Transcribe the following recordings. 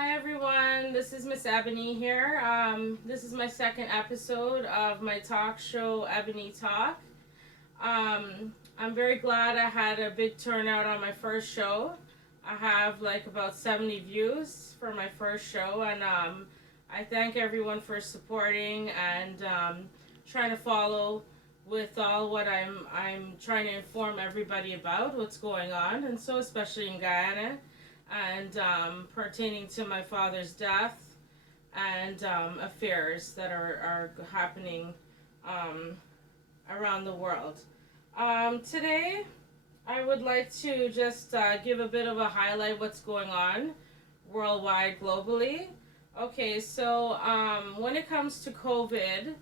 Hi everyone, this is Miss Ebony here. This is my second episode of my talk show, Ebony Talk. I'm very glad I had a big turnout on my first show. I have like about 70 views for my first show, and I thank everyone for supporting and trying to follow with all what I'm trying to inform everybody about what's going on, and so especially in Guyana and pertaining to my father's death and affairs that are happening um, around the world. Today, I would like to just give a bit of a highlight what's going on worldwide, globally. Okay, so when it comes to COVID,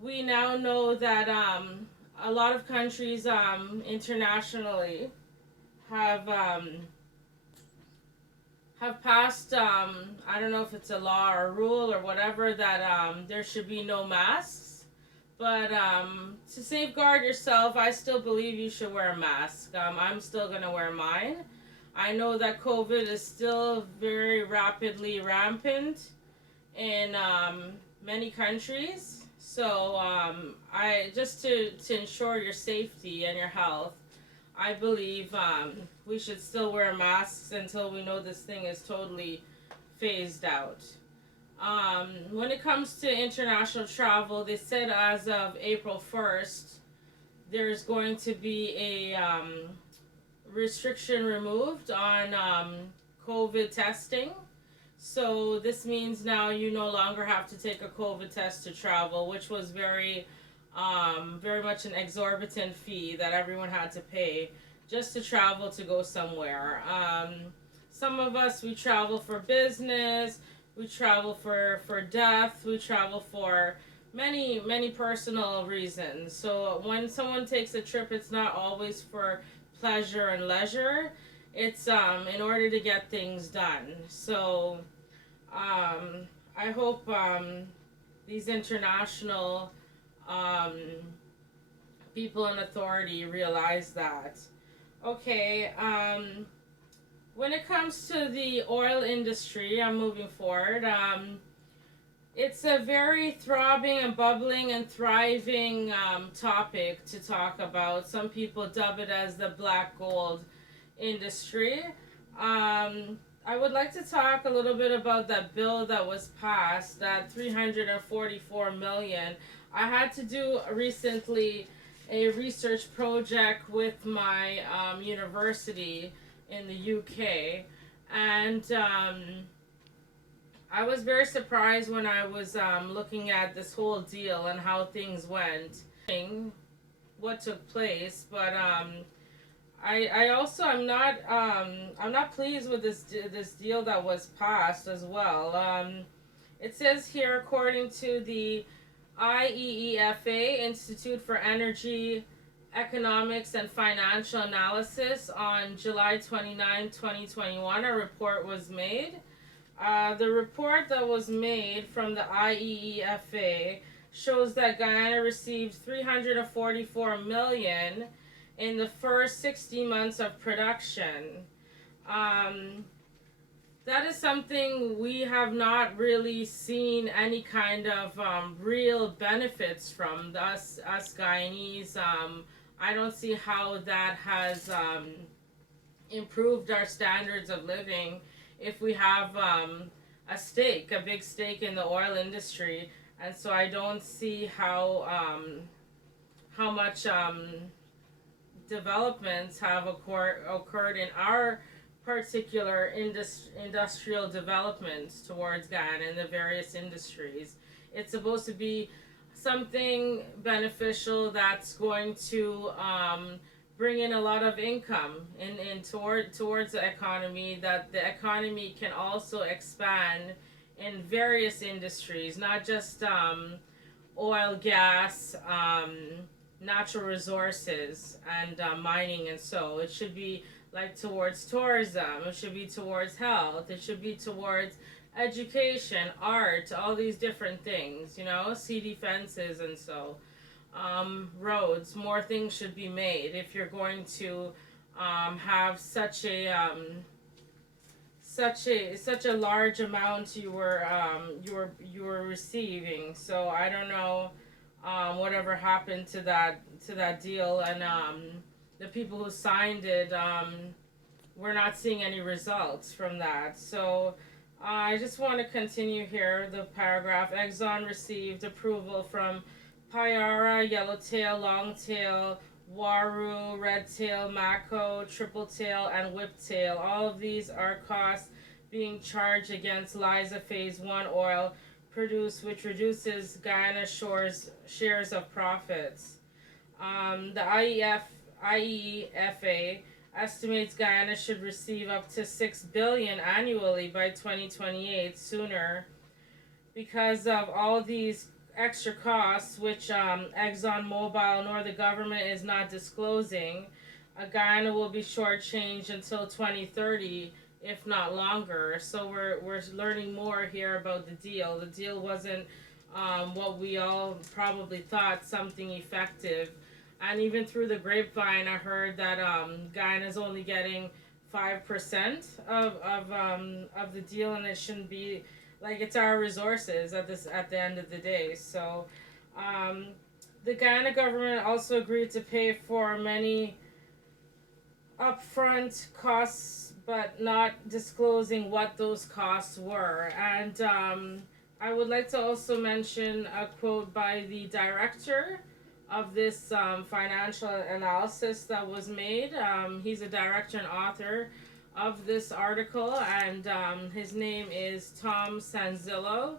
we now know that a lot of countries internationally have passed, I don't know if it's a law or a rule or whatever, that there should be no masks. But to safeguard yourself, I still believe you should wear a mask. I'm still going to wear mine. I know that COVID is still very rapidly rampant in many countries. So I just to ensure your safety and your health, I believe we should still wear masks until we know this thing is totally phased out. When it comes to international travel, they said as of April 1st, there's going to be a restriction removed on COVID testing. So this means now you no longer have to take a COVID test to travel, which was very much an exorbitant fee that everyone had to pay just to travel to go somewhere. Some of us, we travel for business, we travel for death, we travel for many personal reasons. So when someone takes a trip, it's not always for pleasure and leisure. It's in order to get things done. So I hope these international um, people in authority realize that. Okay, when it comes to the oil industry, I'm moving forward. It's a very throbbing and bubbling and thriving topic to talk about. Some people dub it as the black gold industry. I would like to talk a little bit about that bill that was passed, that 344 million. I had to do recently a research project with my university in the UK, and I was very surprised when I was looking at this whole deal and how things went, what took place. But I also I'm not pleased with this deal that was passed as well. It says here, according to the IEEFA, Institute for Energy Economics and Financial Analysis, on July 29, 2021, a report was made. The report that was made from the IEEFA shows that Guyana received 344 million in the first 60 months of production. That is something we have not really seen any kind of real benefits from us Guyanese. I don't see how that has improved our standards of living if we have a big stake in the oil industry, and so I don't see how much developments have occurred in our particular industrial developments towards Guyana in the various industries. It's supposed to be something beneficial that's going to bring in a lot of income towards the economy, that the economy can also expand in various industries, not just oil, gas, natural resources, and mining, and so it should be like towards tourism, it should be towards health, it should be towards education, art, all these different things, sea defenses, and so roads. More things should be made if you're going to have such a large amount you were receiving. So I don't know whatever happened to that deal, and the people who signed it, we're not seeing any results from that. So I just want to continue here the paragraph. Exxon received approval from Payara, Yellowtail, Longtail, Waru, Redtail, Mako, Tripletail, and Whiptail. All of these are costs being charged against Liza Phase 1 oil produced, which reduces Guyana Shore's shares of profits. The IEFA estimates Guyana should receive up to $6 billion annually by 2028, sooner, because of all these extra costs, which ExxonMobil nor the government is not disclosing. Guyana will be shortchanged until 2030, if not longer. So we're learning more here about the deal. The deal wasn't what we all probably thought, something effective. And even through the grapevine, I heard that Guyana's only getting 5% of the deal, and it shouldn't be like, it's our resources at the end of the day. So the Guyana government also agreed to pay for many upfront costs, but not disclosing what those costs were. And I would like to also mention a quote by the director of this financial analysis that was made. He's a director and author of this article, and his name is Tom Sanzillo,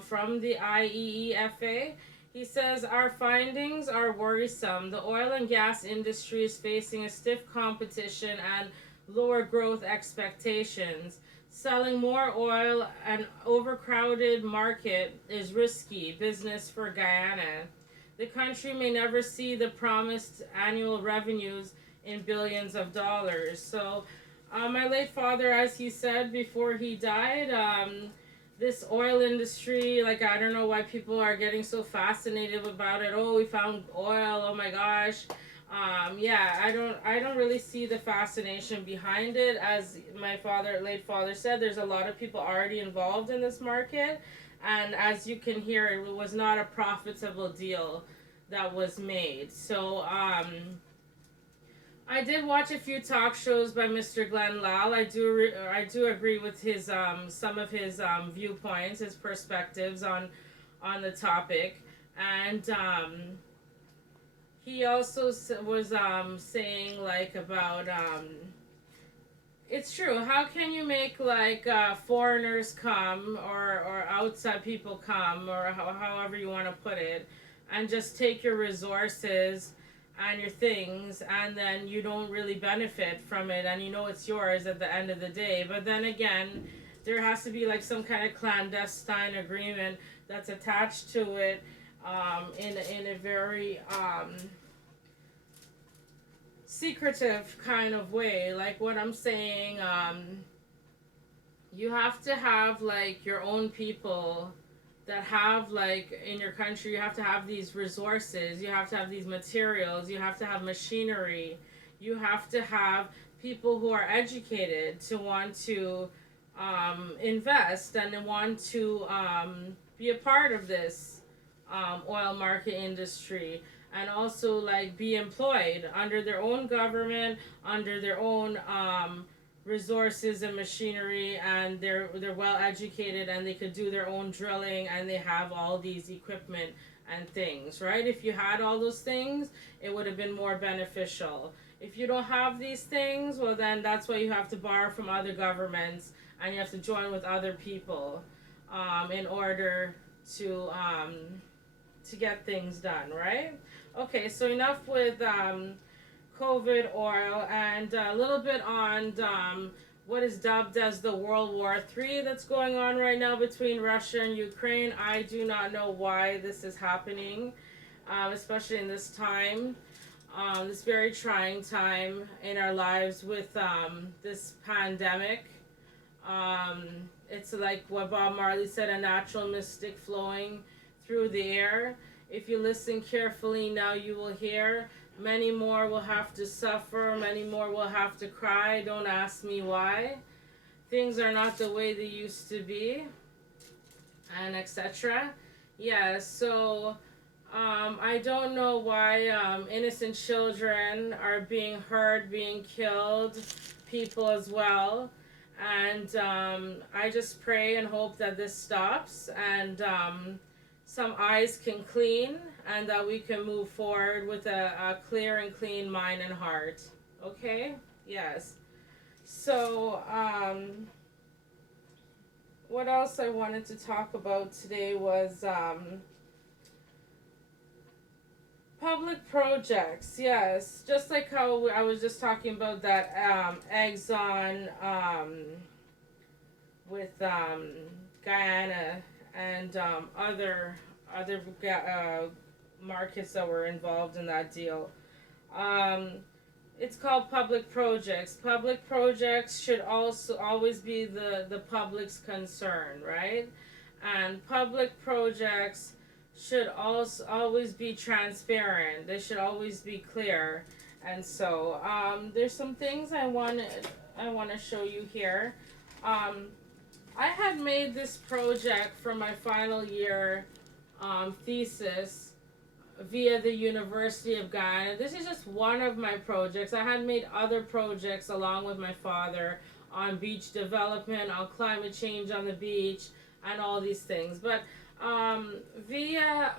from the IEEFA. He says, our findings are worrisome. The oil and gas industry is facing a stiff competition and lower growth expectations. Selling more oil, an overcrowded market, is risky business for Guyana. The country may never see the promised annual revenues in billions of dollars. So my late father, as he said before he died, this oil industry, like, I don't know why people are getting so fascinated about it. Oh, we found oil, oh my gosh. Yeah, I don't really see the fascination behind it. As my late father said, there's a lot of people already involved in this market, and as you can hear, it was not a profitable deal that was made. So I did watch a few talk shows by Mr. Glenn Lal. I do agree with his some of his viewpoints, his perspectives on the topic, and he also was saying, like, about it's true. How can you make, like, foreigners come, or outside people come, or however you want to put it, and just take your resources and your things, and then you don't really benefit from it, and you know it's yours at the end of the day. But then again, there has to be, like, some kind of clandestine agreement that's attached to it, in a very secretive kind of way. Like what I'm saying, you have to have, like, your own people that have, like, in your country, you have to have these resources, you have to have these materials, you have to have machinery, you have to have people who are educated to want to invest and want to be a part of this oil market industry, and also, like, be employed under their own government, under their own resources and machinery, and they're well educated, and they could do their own drilling, and they have all these equipment and things, right? If you had all those things, it would have been more beneficial. If you don't have these things, well, then that's why you have to borrow from other governments, and you have to join with other people in order to get things done, right? Okay, so enough with COVID oil, and a little bit on what is dubbed as the World War III that's going on right now between Russia and Ukraine. I do not know why this is happening, especially in this time, this very trying time in our lives with this pandemic. It's like what Bob Marley said, a natural mystic flowing through the air. If you listen carefully, now you will hear. Many more will have to suffer, many more will have to cry. Don't ask me why. things are not the way they used to be, and etc. Yeah, so I don't know why innocent children are being hurt, being killed, people as well. And I just pray and hope that this stops and some eyes can clean and that we can move forward with a clear and clean mind and heart. Okay? Yes. So, what else I wanted to talk about today was public projects. Yes, just like how I was just talking about that Exxon with Guyana and other markets that were involved in that deal. Um, it's called public projects. Public projects should also always be the public's concern, right? And public projects should also always be transparent. They should always be clear. And so there's some things I want to show you here. I had made this project for my final year thesis via the University of Guyana. This is just one of my projects. I had made other projects along with my father on beach development, on climate change on the beach, and all these things. But via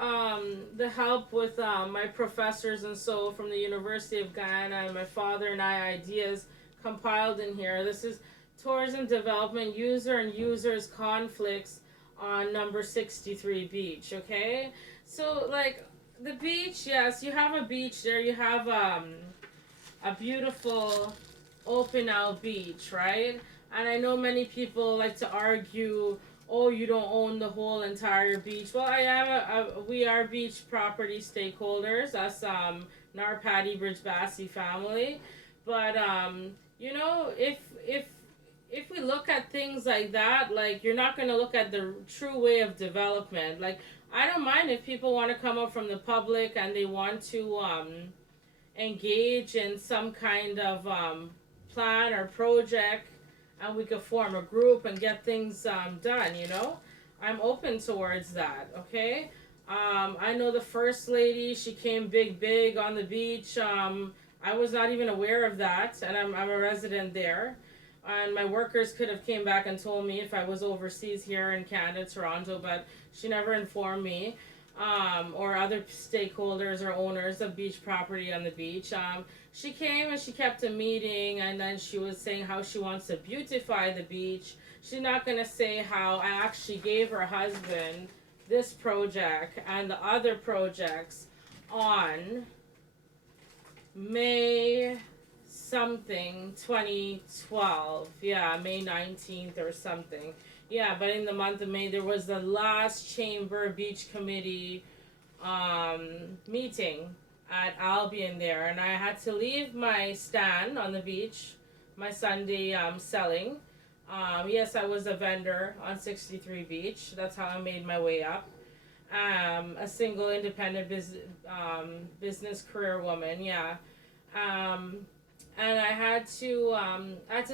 the help with my professors and so from the University of Guyana and my father and I ideas compiled in here. This is tourism development, user and users conflicts on number 63 beach, okay? So like the beach, yes, you have a beach there, you have a beautiful open out beach, right? And I know many people like to argue, oh, you don't own the whole entire beach. Well, I am we are beach property stakeholders, us Narpati Bridgebassi family. But you know, if we look at things like that, like you're not going to look at the true way of development. Like I don't mind if people want to come up from the public and they want to engage in some kind of plan or project, and we could form a group and get things done. You know, I'm open towards that. Okay. I know the first lady. She came big on the beach. I was not even aware of that, and I'm a resident there. And my workers could have came back and told me if I was overseas here in Canada, Toronto, but she never informed me, or other stakeholders or owners of beach property on the beach. She came and she kept a meeting, and then she was saying how she wants to beautify the beach. She's not going to say how I actually gave her husband this project and the other projects on May something 2012, yeah, May 19th or something, yeah. But in the month of May there was the last chamber beach committee meeting at Albion there, and I had to leave my stand on the beach, my Sunday selling. Yes, I was a vendor on 63 beach. That's how I made my way up. A single independent business career woman, yeah. And I had to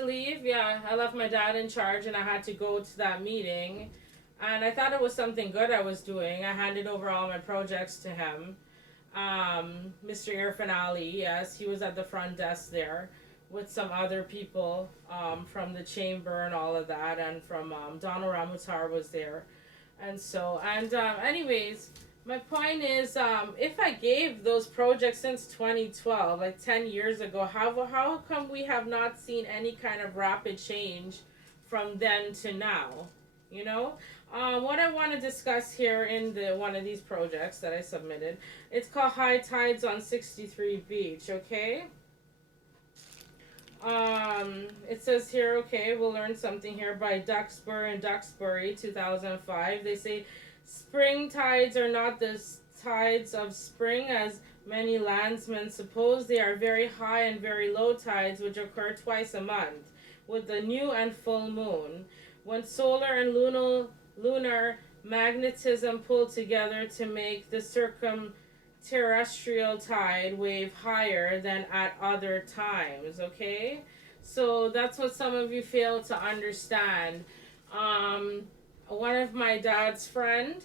leave. Yeah, I left my dad in charge, and I had to go to that meeting. And I thought it was something good I was doing. I handed over all my projects to him. Mr. Irfan Ali, yes, he was at the front desk there with some other people from the chamber and all of that, and from Donald Ramutar was there. And so, and anyways, my point is, if I gave those projects since 2012, like 10 years ago, how come we have not seen any kind of rapid change from then to now? You know, what I want to discuss here in the one of these projects that I submitted, it's called High Tides on 63 Beach. Okay. It says here, okay, we'll learn something here by Duxbury and Duxbury, 2005. They say spring tides are not the tides of spring as many landsmen suppose. They are very high and very low tides which occur twice a month with the new and full moon, when solar and lunar magnetism pull together to make the circumterrestrial tide wave higher than at other times. Okay, So that's what some of you fail to understand. Um, One of my dad's friend,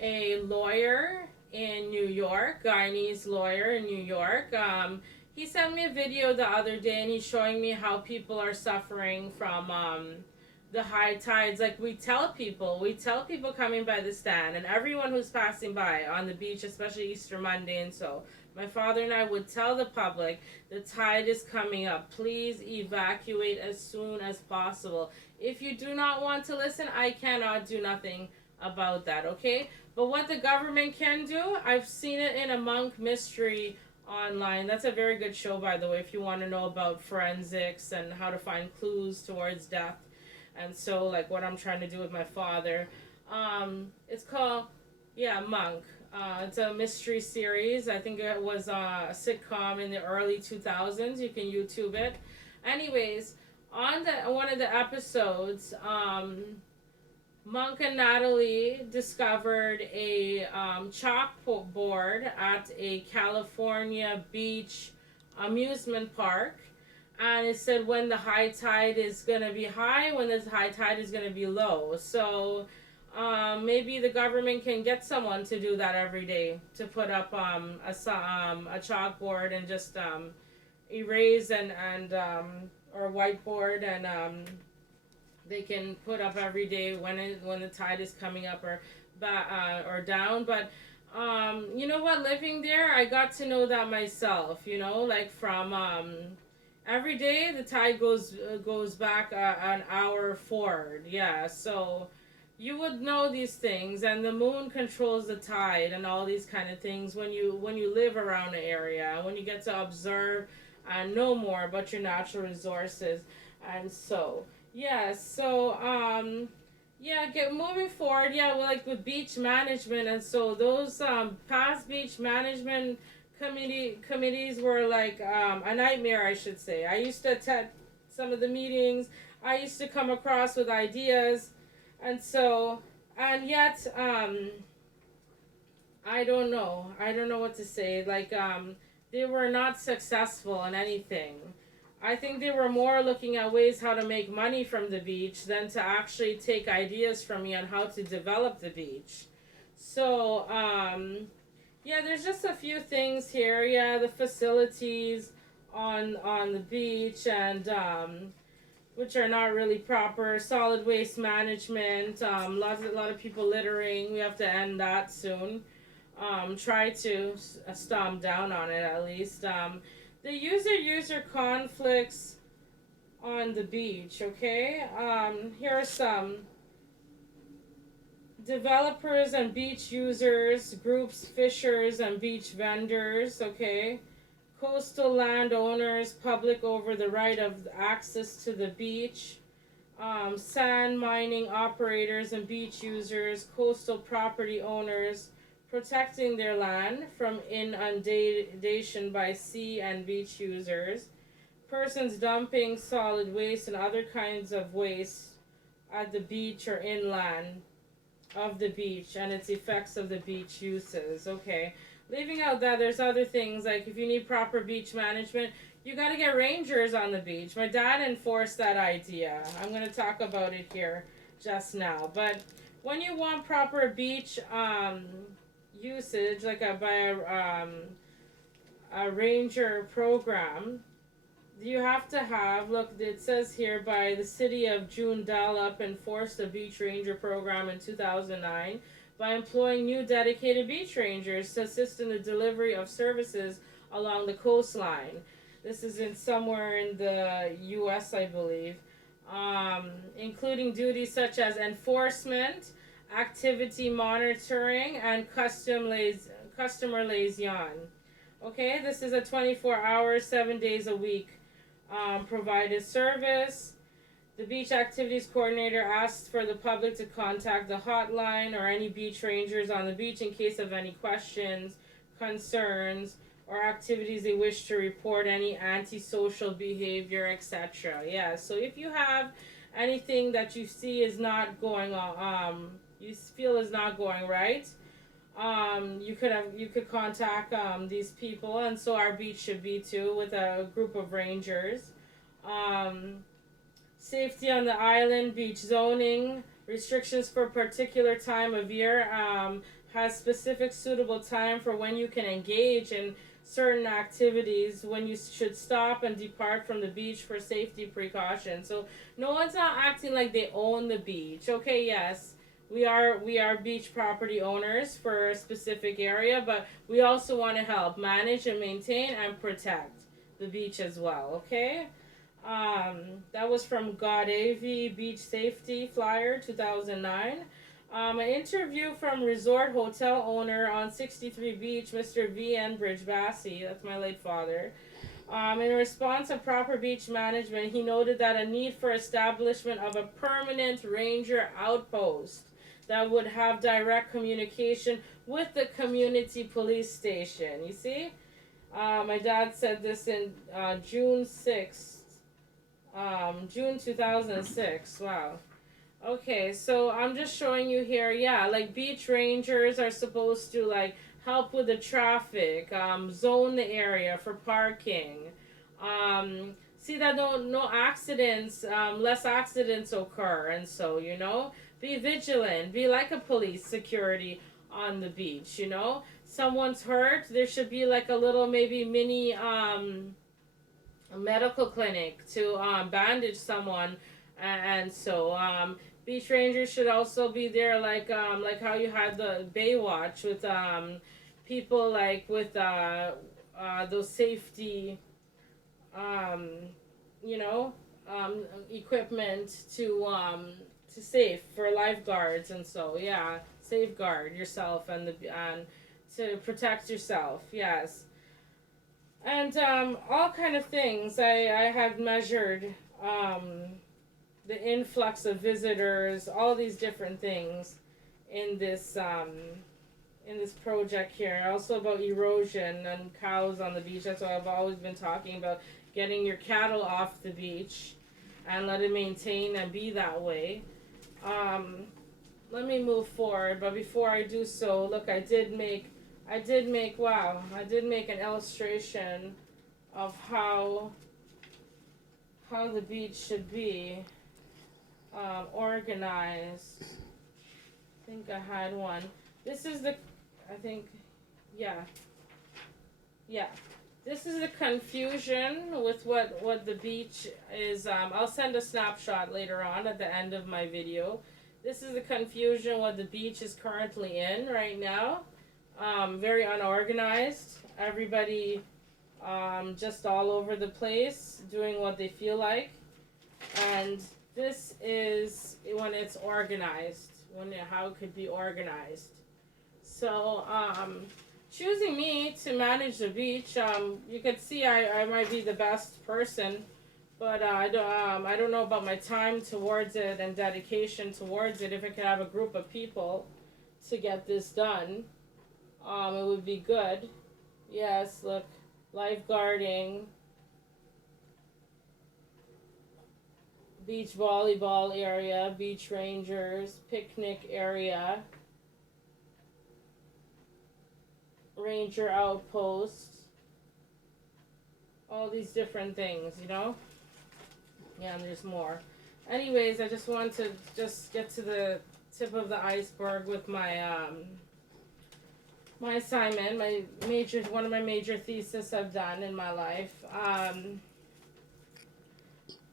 a lawyer in New York, Guyanese lawyer in New York. He sent me a video the other day, and he's showing me how people are suffering from the high tides. Like we tell people coming by the stand, and everyone who's passing by on the beach, especially Easter Monday, and so my father and I would tell the public the tide is coming up. Please evacuate as soon as possible. If you do not want to listen, I cannot do nothing about that, okay? But what the government can do, I've seen it in a Monk Mystery online. That's a very good show, by the way, if you want to know about forensics and how to find clues towards death. And so, like, what I'm trying to do with my father. It's called, yeah, Monk. It's a mystery series. I think it was a sitcom in the early 2000s. You can YouTube it. Anyways, on one of the episodes, Monk and Natalie discovered a chalkboard at a California beach amusement park. And it said when the high tide is going to be high, when the high tide is going to be low. So maybe the government can get someone to do that every day, to put up a chalkboard and just erase and or whiteboard, and they can put up every day when the tide is coming up or down. But you know what, living there, I got to know that myself, like from every day the tide goes back an hour forward. Yeah, so you would know these things, and the moon controls the tide and all these kind of things when you live around the area, when you get to observe and know more about your natural resources. And so yeah, so get moving forward. Yeah, well, like with beach management, and so those past beach management committees were like a nightmare, I should say. I used to attend some of the meetings. I used to come across with ideas, and so and yet I don't know. I don't know what to say. Like they were not successful in anything. I think they were more looking at ways how to make money from the beach than to actually take ideas from me on how to develop the beach. So, yeah, there's just a few things here. Yeah, the facilities on the beach, and which are not really proper. Solid waste management. A lot of people littering. We have to end that soon. Try to stomp down on it at least. The user conflicts on the beach, okay? Here are some developers and beach users, groups, fishers and beach vendors, okay? Coastal landowners, public over the right of access to the beach. Sand mining operators and beach users, coastal property owners, protecting their land from inundation by sea and beach users, persons dumping solid waste and other kinds of waste at the beach or inland of the beach, and its effects of the beach uses. Okay, leaving out that, there's other things like if you need proper beach management, you got to get rangers on the beach. My dad enforced that idea. I'm going to talk about it here just now. But when you want proper beach usage, like a ranger program, you have to have, look, it says here, by the city of Joondalup enforced a beach ranger program in 2009 by employing new dedicated beach rangers to assist in the delivery of services along the coastline. This is in somewhere in the US, I believe, including duties such as enforcement, activity monitoring, and customer liaison. Okay, this is a 24 hours, 7 days a week provided service. The beach activities coordinator asks for the public to contact the hotline or any beach rangers on the beach in case of any questions, concerns, or activities they wish to report, any antisocial behavior, etc. Yeah, so if you have anything that you see is not going on, you feel is not going right, you could contact these people, and so our beach should be too, with a group of rangers. Um, Safety on the island, beach zoning, restrictions for a particular time of year, has specific suitable time for when you can engage in certain activities, when you should stop and depart from the beach for safety precautions. So no one's not acting like they own the beach. Okay, yes, we are beach property owners for a specific area, but we also want to help manage and maintain and protect the beach as well. Okay. That was from God AV Beach Safety Flyer 2009. An interview from resort hotel owner on 63 Beach, Mr. V.N. Bridgebassi, that's my late father. In response to proper beach management, he noted that a need for establishment of a permanent ranger outpost that would have direct communication with the community police station. You see? My dad said this in June 6th. June 2006. Wow. Okay, so I'm just showing you here. Yeah, like beach rangers are supposed to like help with the traffic, zone the area for parking, see that no accidents, less accidents occur, and so be vigilant, be like a police security on the beach. Someone's hurt, there should be like a little maybe mini a medical clinic to bandage someone, and so beach rangers should also be there, like how you had the Baywatch with people like with those safety um, you know equipment to safe for lifeguards, and so yeah, safeguard yourself and to protect yourself. Yes. And all kind of things. I had measured the influx of visitors, all these different things in this project here. Also about erosion and cows on the beach. That's why I've always been talking about getting your cattle off the beach and let it maintain and be that way. Let me move forward, but before I do so, look, I did make an illustration of how the beach should be organized. I think I had one. This is yeah. This is the confusion with what the beach is. I'll send a snapshot later on at the end of my video. This is the confusion what the beach is currently in right now. Very unorganized. Everybody just all over the place doing what they feel like. And this is when it's organized, how it could be organized. So choosing me to manage the beach, you could see I might be the best person, but I don't know about my time towards it and dedication towards it. If I could have a group of people to get this done, it would be good. Yes, look, lifeguarding, beach volleyball area, beach rangers, picnic area, ranger outposts, all these different things, Yeah, and there's more. Anyways, I just want to just get to the tip of the iceberg with my my assignment, one of my major thesis I've done in my life.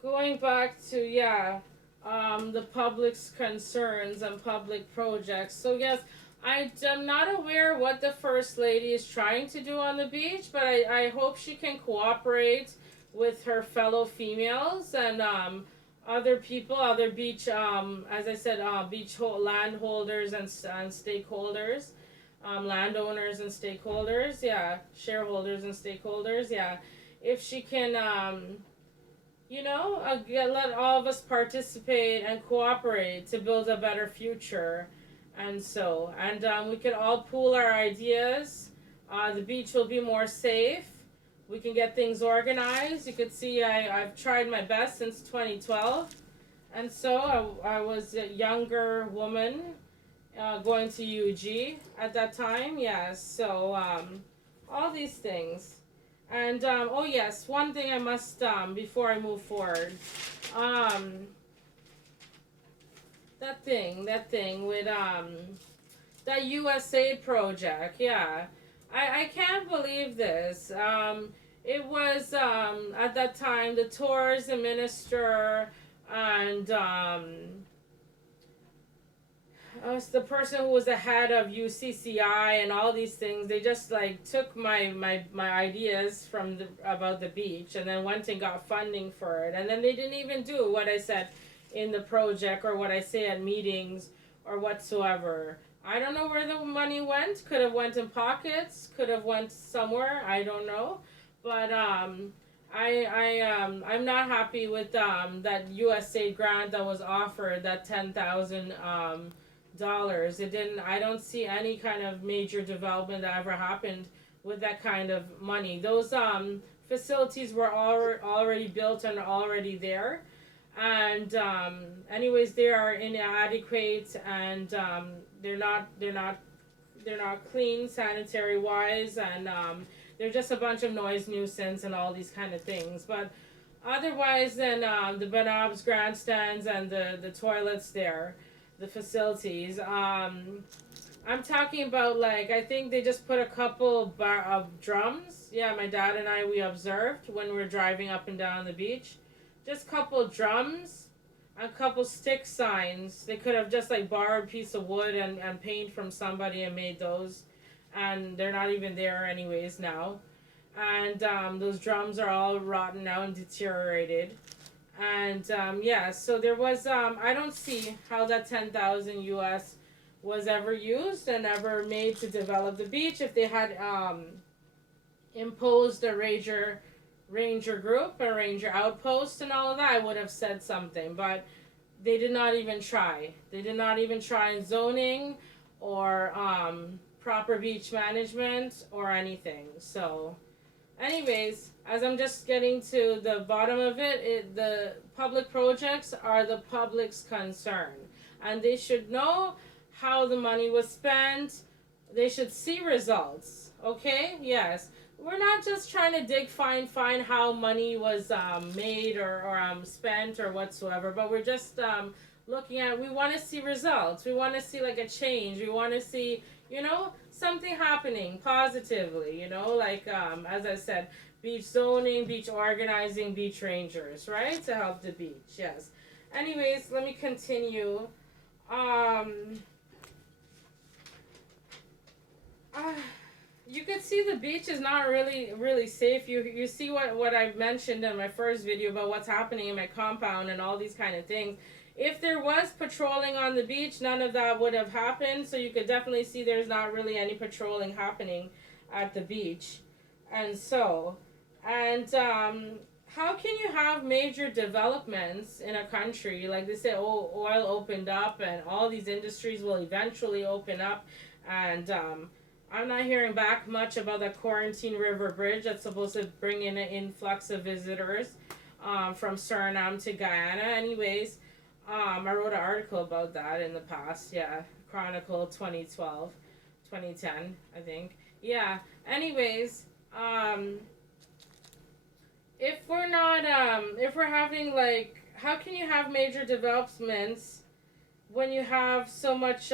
Going back to the public's concerns and public projects. So yes, I'm not aware what the First Lady is trying to do on the beach, but I hope she can cooperate with her fellow females and other people, other beach, as I said, beach landholders and stakeholders, landowners and stakeholders, shareholders and stakeholders, if she can, let all of us participate and cooperate to build a better future. And we can all pool our ideas. The beach will be more safe. We can get things organized. You could see I've tried my best since 2012. And so I was a younger woman going to UG at that time. So all these things. And oh yes, one thing I must before I move forward, um, that thing with that USA project, yeah. I can't believe this. It was at that time the tourism minister and was the person who was the head of UCCI and all these things. They just like took my ideas from about the beach and then went and got funding for it. And then they didn't even do what I said in the project or what I say at meetings or whatsoever. I don't know where the money went. Could have went in pockets. Could have went somewhere. I don't know. But I'm not happy with that USA grant that was offered, that $10,000. It didn't. I don't see any kind of major development that ever happened with that kind of money. Those facilities were already built and already there, and anyways, they are inadequate and they're not clean sanitary wise, and they're just a bunch of noise nuisance and all these kind of things. But otherwise, then the Benab's grandstands and the toilets there, the facilities. I'm talking about, like, I think they just put a couple of drums. Yeah, my dad and I, we observed when we were driving up and down the beach. Just a couple drums, a couple stick signs. They could have just like borrowed a piece of wood and paint from somebody and made those. And they're not even there anyways now. And those drums are all rotten now and deteriorated. And yeah, so there was I don't see how that 10,000 US was ever used and ever made to develop the beach. If they had imposed a ranger group, a ranger outpost, and all of that, I would have said something. But they did not even try. They did not even try in zoning or proper beach management or anything. So, anyways, as I'm just getting to the bottom of it, the public projects are the public's concern, and they should know how the money was spent. They should see results. Okay? Yes. We're not just trying to find how money was made or spent or whatsoever, but we're just looking at, we want to see results. We want to see like a change. We want to see, something happening positively, like as I said, beach zoning, beach organizing, beach rangers, right? To help the beach, yes. Anyways, let me continue. You could see the beach is not really safe. You see what I mentioned in my first video about what's happening in my compound and all these kind of things. If there was patrolling on the beach, none of that would have happened. So you could definitely see there's not really any patrolling happening at the beach. And how can you have major developments in a country? Like they say, oh, oil opened up and all these industries will eventually open up. And I'm not hearing back much about the Quarantine River Bridge that's supposed to bring in an influx of visitors from Suriname to Guyana. Anyways, I wrote an article about that in the past. Yeah, Chronicle 2012, 2010, I think. Yeah. Anyways, if we're having like, how can you have major developments when you have so much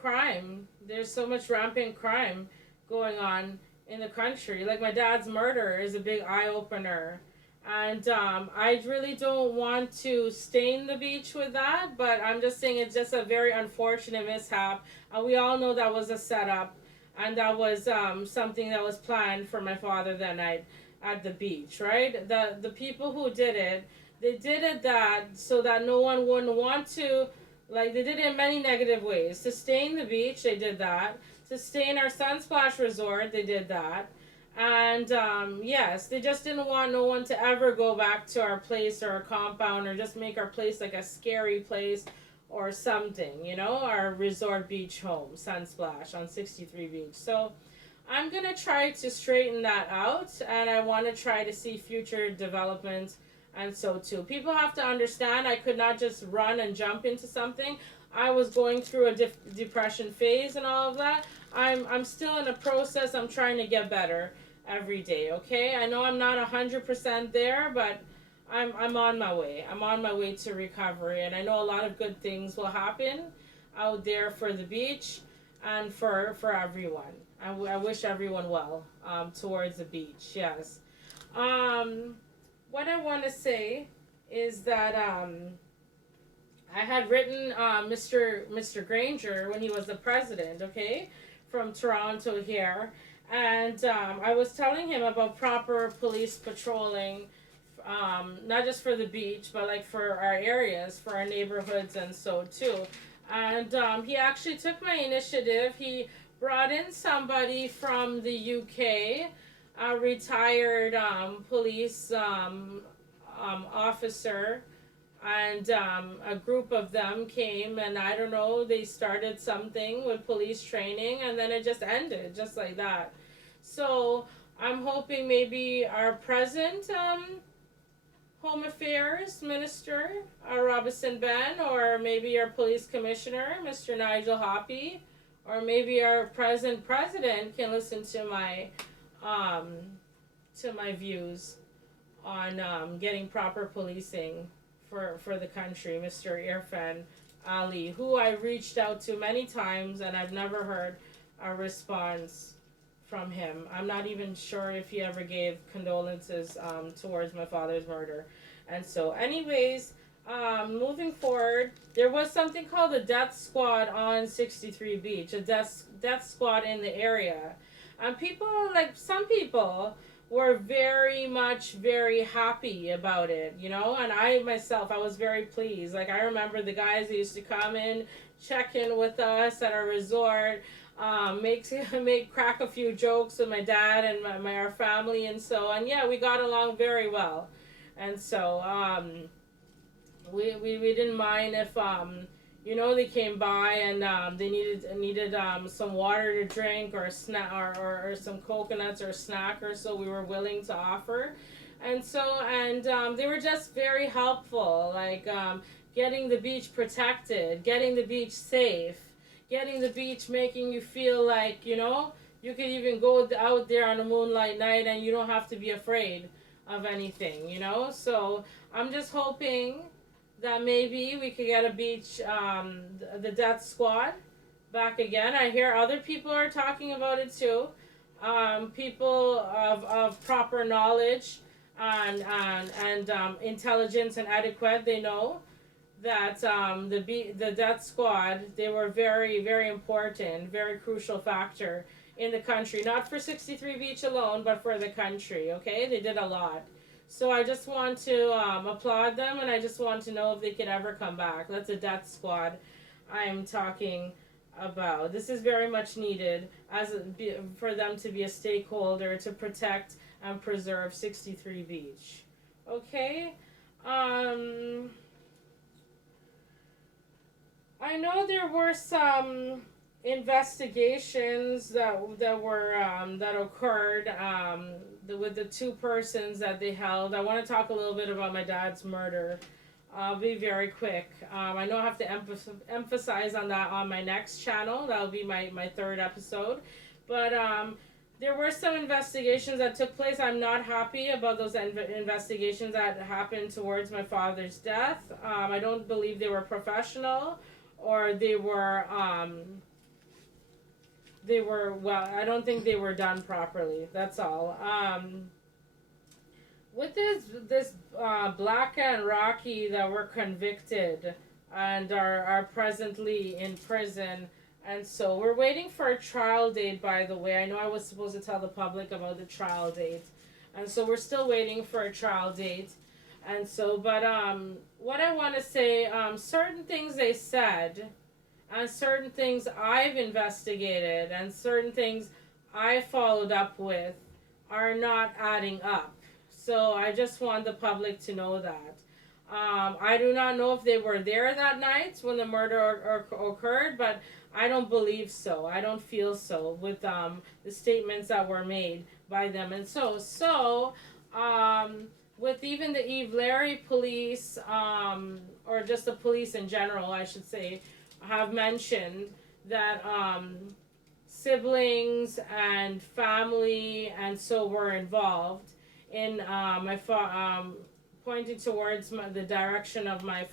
crime? There's so much rampant crime going on in the country. Like my dad's murder is a big eye opener. And I really don't want to stain the beach with that, but I'm just saying it's just a very unfortunate mishap. And we all know that was a setup, and that was something that was planned for my father that night at the beach, right? The people who did it, they did it that so that no one wouldn't want to, like they did it in many negative ways. To stain the beach, they did that. To stain our Sunsplash Resort, they did that. And yes, they just didn't want no one to ever go back to our place or our compound or just make our place like a scary place or something, our resort beach home, Sunsplash on 63 Beach. So I'm going to try to straighten that out, and I want to try to see future development. And so too, people have to understand I could not just run and jump into something. I was going through a depression phase and all of that. I'm still in a process. I'm trying to get better. every day. Okay, I know I'm not 100% there, but I'm on my way. I'm on my way to recovery, and I know a lot of good things will happen out there for the beach and for everyone. I wish everyone well towards the beach. Yes. Um, what I want to say is that I had written Mr. Granger when he was the president, okay, from Toronto here, and I was telling him about proper police patrolling, not just for the beach, but like for our areas, for our neighborhoods, and so too. And he actually took my initiative. He brought in somebody from the UK, a retired police officer, and a group of them came, and I don't know, they started something with police training, and then it just ended just like that. So I'm hoping maybe our present home affairs minister, Robinson Ben, or maybe our police commissioner, Mr. Nigel Hoppy, or maybe our present president can listen um, to my views on getting proper policing for the country, Mr. Irfan Ali, who I reached out to many times and I've never heard a response from him. I'm not even sure if he ever gave condolences towards my father's murder. And so, anyways, moving forward, there was something called a death squad on 63 Beach, a death squad in the area. And people, like some people, were very happy about it, you know, and I myself, I was very pleased. Like, I remember the guys that used to come in, check in with us at our resort, make crack a few jokes with my dad and our family, and so, and yeah, we got along very well. And so we didn't mind if you know, they came by and they needed some water to drink, or a snack, or some coconuts or a snack or so, we were willing to offer. And so, and they were just very helpful, like getting the beach protected, getting the beach safe, getting the beach making you feel like, you know, you could even go out there on a moonlight night and you don't have to be afraid of anything, you know. So I'm just hoping that maybe we could get a beach, the death squad back again. I hear other people are talking about it too. People of proper knowledge and intelligence and adequate, they know that the death squad, they were very important, very crucial factor in the country, not for 63 Beach alone, but for the country. Okay, they did a lot. So I just want to applaud them, and I just want to know if they could ever come back. That's a death squad I am talking about. This is very much needed for them to be a stakeholder to protect and preserve 63 Beach. Okay? I know there were some investigations that occurred with the two persons that they held. I want to talk a little bit about my dad's murder. I'll be very quick. I know I have to emphasize on that on my next channel. That'll be my third episode. But there were some investigations that took place. I'm not happy about those investigations that happened towards my father's death. I don't believe they were professional, or they were well, I don't think they were done properly. That's all. With this Black and Rocky that were convicted and are presently in prison, and so we're waiting for a trial date. By the way, I know I was supposed to tell the public about the trial date, and so we're still waiting for a trial date. And so, but what I want to say, certain things they said, and certain things I've investigated, and certain things I followed up with, are not adding up. So I just want the public to know that. I do not know if they were there that night when the murder occurred, but I don't believe so. I don't feel so with the statements that were made by them. And so with even the Eve Larry police, or just the police in general, I should say, have mentioned that siblings and family, and so were involved in pointing towards the direction of my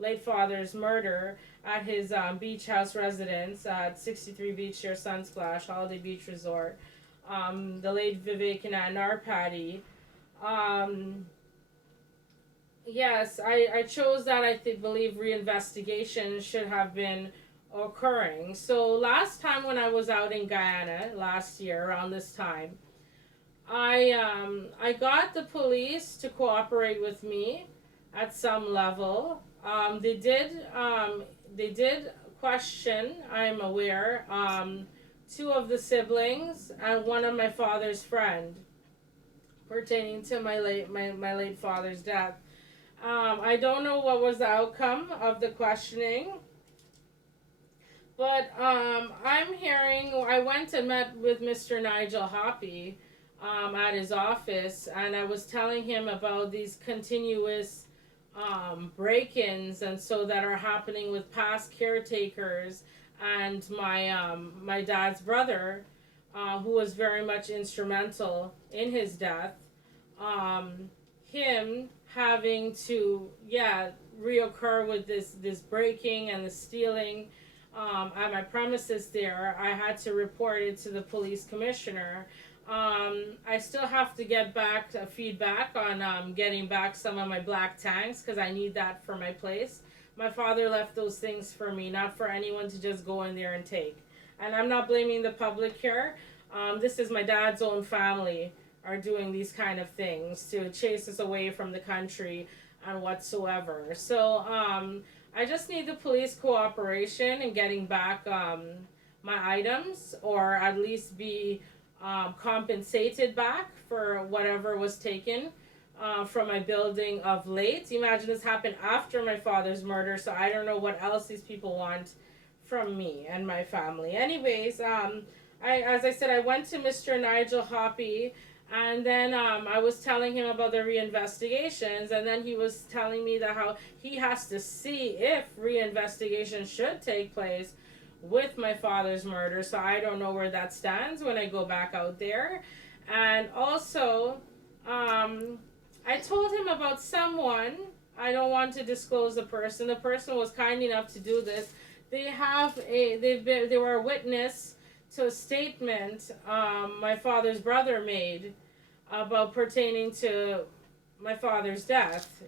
late father's murder at his beach house residence at 63 Beach Share Sunsplash Holiday Beach Resort. The late Vivekanand Narpati. Um, yes, I chose that. Believe reinvestigation should have been occurring. So last time when I was out in Guyana last year around this time, I got the police to cooperate with me at some level. They did question. I'm aware. Two of the siblings and one of my father's friend, pertaining to my late father's death. I don't know what was the outcome of the questioning, but I'm hearing. I went and met with Mr. Nigel Hoppy at his office, and I was telling him about these continuous break-ins and so that are happening with past caretakers and my dad's brother, who was very much instrumental in his death. Him having to reoccur with this breaking and the stealing at my premises there. I had to report it to the police commissioner. I still have to get back feedback on getting back some of my black tanks because I need that for my place. My father left those things for me, not for anyone to just go in there and take. And I'm not blaming the public here. This is my dad's own family are doing these kind of things to chase us away from the country and whatsoever. So I just need the police cooperation in getting back my items, or at least be compensated back for whatever was taken from my building of late. Imagine this happened after my father's murder, so I don't know what else these people want from me and my family. Anyways, as I said, I went to Mr. Nigel Hoppy, and then I was telling him about the reinvestigations, and then he was telling me that how he has to see if reinvestigation should take place with my father's murder. So I don't know where that stands when I go back out there. And also, I told him about someone. I don't want to disclose the person. The person was kind enough to do this. They were a witness to a statement my father's brother made about pertaining to my father's death,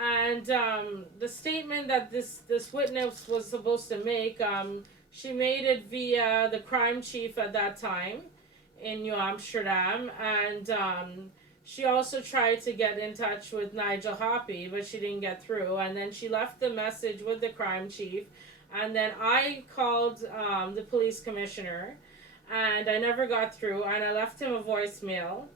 and the statement that this witness was supposed to make, she made it via the crime chief at that time in New Amsterdam, and she also tried to get in touch with Nigel Hoppy, but she didn't get through, and then she left the message with the crime chief. And then I called the police commissioner, and I never got through, and I left him a voicemail,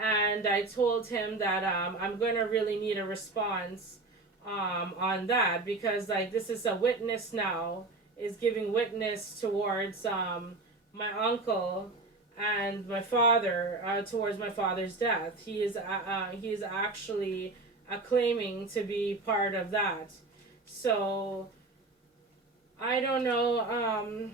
and I told him that I'm going to really need a response on that, because this is a witness now, is giving witness towards my uncle and my father, towards my father's death. He is actually claiming to be part of that. So I don't know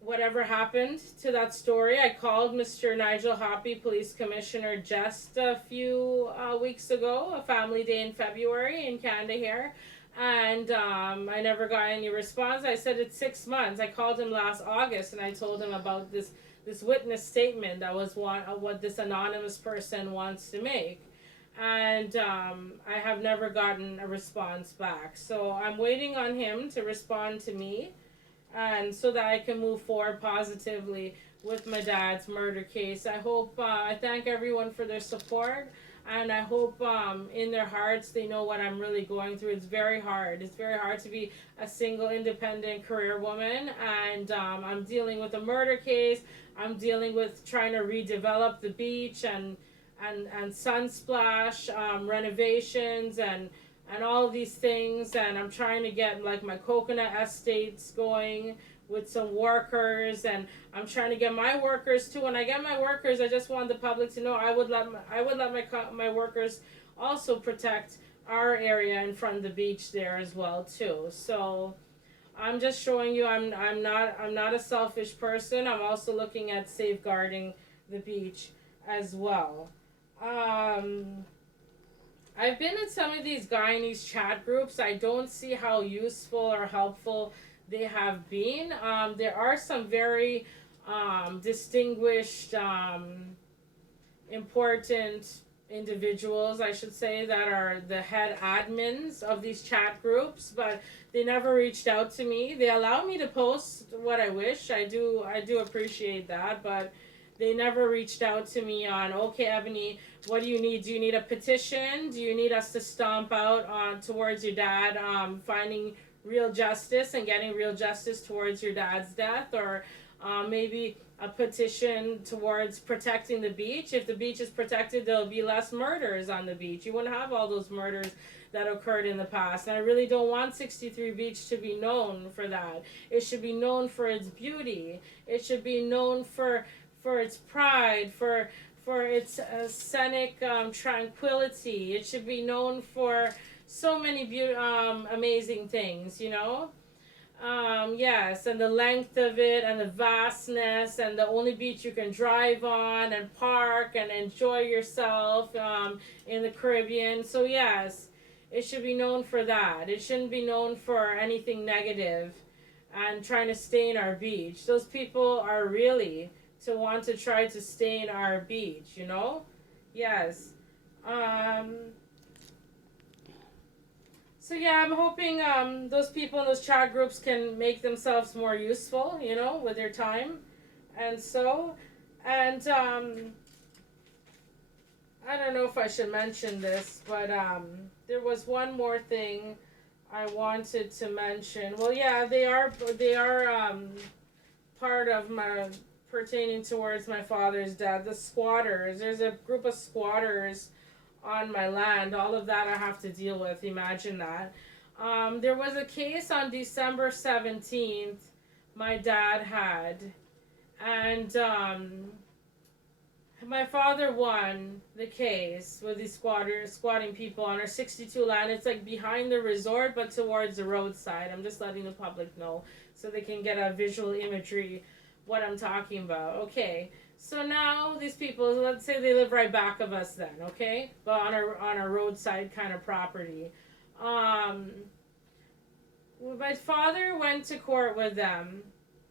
whatever happened to that story. I called Mr. Nigel Hoppy, police commissioner, just a few weeks ago, a family day in February in Canada here, and I never got any response. I said it's 6 months. I called him last August, and I told him about this witness statement that was what this anonymous person wants to make. And I have never gotten a response back. So I'm waiting on him to respond to me, and so that I can move forward positively with my dad's murder case. I thank everyone for their support, and I hope in their hearts they know what I'm really going through. It's very hard. It's very hard to be a single independent career woman, and I'm dealing with a murder case. I'm dealing with trying to redevelop the beach and Sunsplash renovations and all these things, and I'm trying to get my coconut estates going with some workers, and I'm trying to get my workers too. When I get my workers, I just want the public to know I would let my workers also protect our area in front of the beach there as well too. So I'm just showing you I'm not a selfish person. I'm also looking at safeguarding the beach as well. Um, I've been in some of these Guyanese chat groups. I don't see how useful or helpful they have been. There are some very distinguished, important individuals, I should say, that are the head admins of these chat groups, but they never reached out to me. They allow me to post what I wish. I do appreciate that, but they never reached out to me on, okay, Ebony, what do you need? Do you need a petition? Do you need us to stomp out on towards your dad, finding real justice and getting real justice towards your dad's death, or maybe a petition towards protecting the beach? If the beach is protected, there'll be less murders on the beach. You wouldn't have all those murders that occurred in the past. And I really don't want 63 Beach to be known for that. It should be known for its beauty. It should be known for its pride, for its scenic tranquility. It should be known for so many amazing things, you know? Yes, and the length of it, and the vastness, and the only beach you can drive on and park and enjoy yourself in the Caribbean. So, yes, it should be known for that. It shouldn't be known for anything negative and trying to stain our beach. Those people are really to want to try to stain our beach, you know? Yes. So yeah, I'm hoping those people in those chat groups can make themselves more useful, you know, with their time, and so, and I don't know if I should mention this, but there was one more thing I wanted to mention. Well, yeah, they are part of my pertaining towards my father's death. The squatters. There's a group of squatters on my land. All of that I have to deal with. Imagine that. There was a case on December 17th my dad had, and my father won the case with these squatting people on our 62 land. It's like behind the resort, but towards the roadside. I'm just letting the public know so they can get a visual imagery what I'm talking about. Okay. So now these people, let's say they live right back of us then, okay? But on a roadside kind of property. My father went to court with them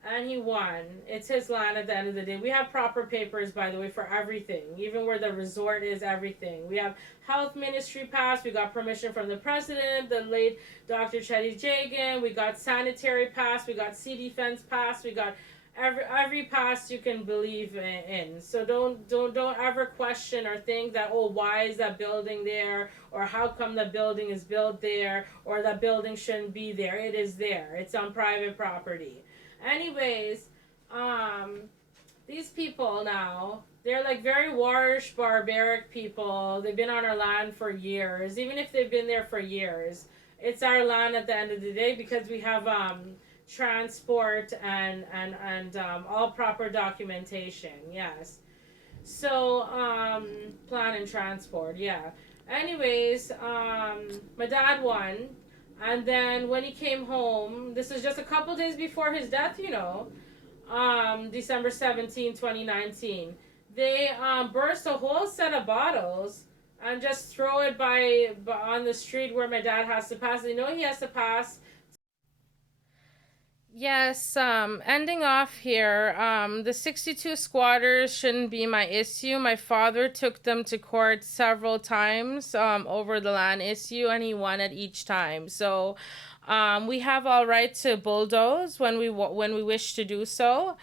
and he won. It's his land at the end of the day. We have proper papers, by the way, for everything, even where the resort is, everything. We have health ministry pass. We got permission from the president, the late Dr. Chetty Jagan. We got sanitary pass. We got sea defense pass. We got every pass you can believe in. So don't ever question or think that, oh, why is that building there, or how come the building is built there, or that building shouldn't be there. It is there. It's on private property. Anyways, these people now, they're like very warish, barbaric people. They've been on our land for years. Even if they've been there for years, it's our land at the end of the day, because we have transport and all proper documentation. Yes. So plan and transport. Yeah. Anyways, my dad won, and then when he came home, this was just a couple days before his death, you know, December 17, 2019, they burst a whole set of bottles and just throw it on the street where my dad has to pass. They know he has to pass. Yes, ending off here, the 62 squatters shouldn't be my issue. My father took them to court several times over the land issue, and he won it each time. So we have all right to bulldoze when we wish to do so.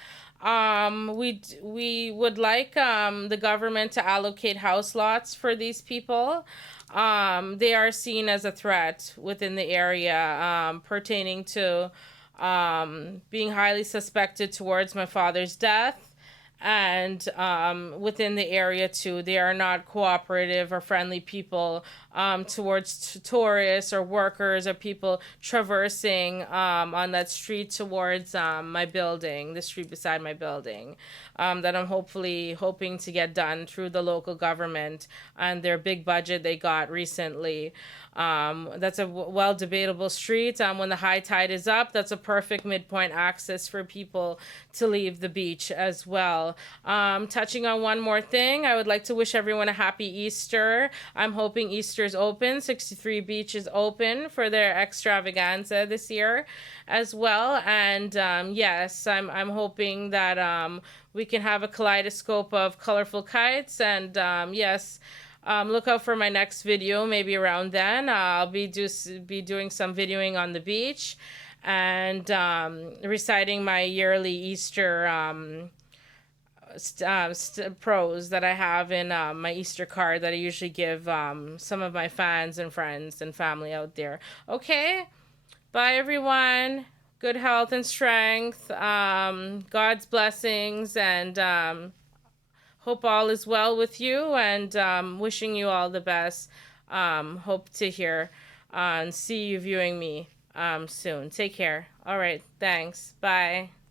We would like the government to allocate house lots for these people. They are seen as a threat within the area, pertaining to being highly suspected towards my father's death, and within the area too. They are not cooperative or friendly people towards tourists or workers or people traversing on that street towards my building, the street beside my building, that I'm hoping to get done through the local government and their big budget they got recently. That's a well debatable street. When the high tide is up, that's a perfect midpoint access for people to leave the beach as well. Touching on one more thing, I would like to wish everyone a happy Easter. I'm hoping Easter's open. 63 Beach is open for their extravaganza this year as well. And yes, I'm hoping that we can have a kaleidoscope of colorful kites. And yes, look out for my next video, maybe around then. I'll be doing some videoing on the beach and reciting my yearly Easter prose that I have in my Easter card that I usually give some of my fans and friends and family out there. Okay, bye everyone. Good health and strength. God's blessings, and hope all is well with you, and wishing you all the best. Hope to hear and see you viewing me soon. Take care. All right, thanks. Bye.